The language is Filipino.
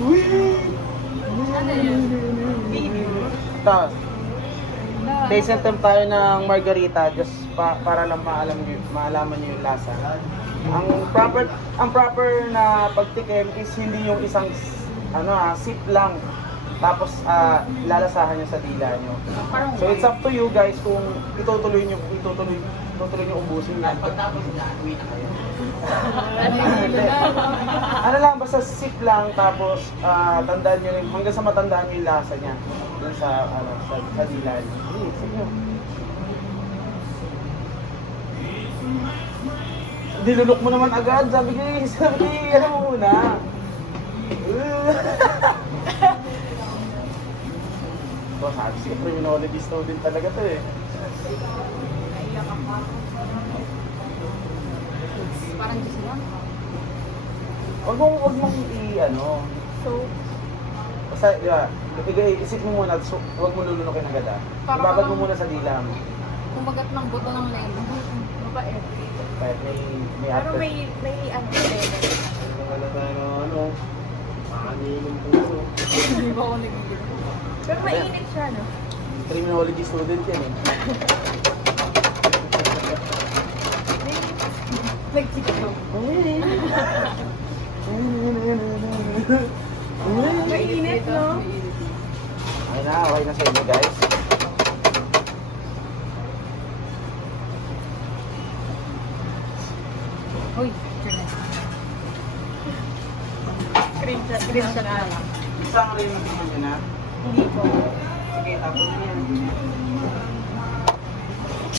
Uy! Ano yun? Video. Ta, taste and tempt tayo ng margarita just para lang maalaman niyo yung lasa. Ang proper na pagtikim is hindi yung isang sip lang. Tapos lalasahan niyo sa dila niyo. Parang So it's up to you guys kung itutuloy niyo ubusin yan. Pagtapos na, uwi na kayo. Ano lang, basta sip lang tapos tandaan niyo rin hanggang sa matandaan niyo yung lasa niya dun sa dila niyo. Sige. Dilulok mo naman agad, sabi ko, ano mo muna. Sabi siya, criminology student talaga to eh. Parang Diyos lang. Huwag mong So, basta, di ba, isip mo muna, so, huwag mo lulunukin agad Parang ibabad mo ano? muna sa dila mo. kumagat ng buto ng lemon. Mabait. Kahit may Pero after. may lemon. Wala tayo makaninom po. Hindi ba ako nagigil? Pero mainit siya, no? Criminology student yan eh. Nag-tiktok. Mainit, no? Okay na sa inyo guys. Uy, screenshot na lang. Isang rin mo na. Hindi po. Sige, tapos yan.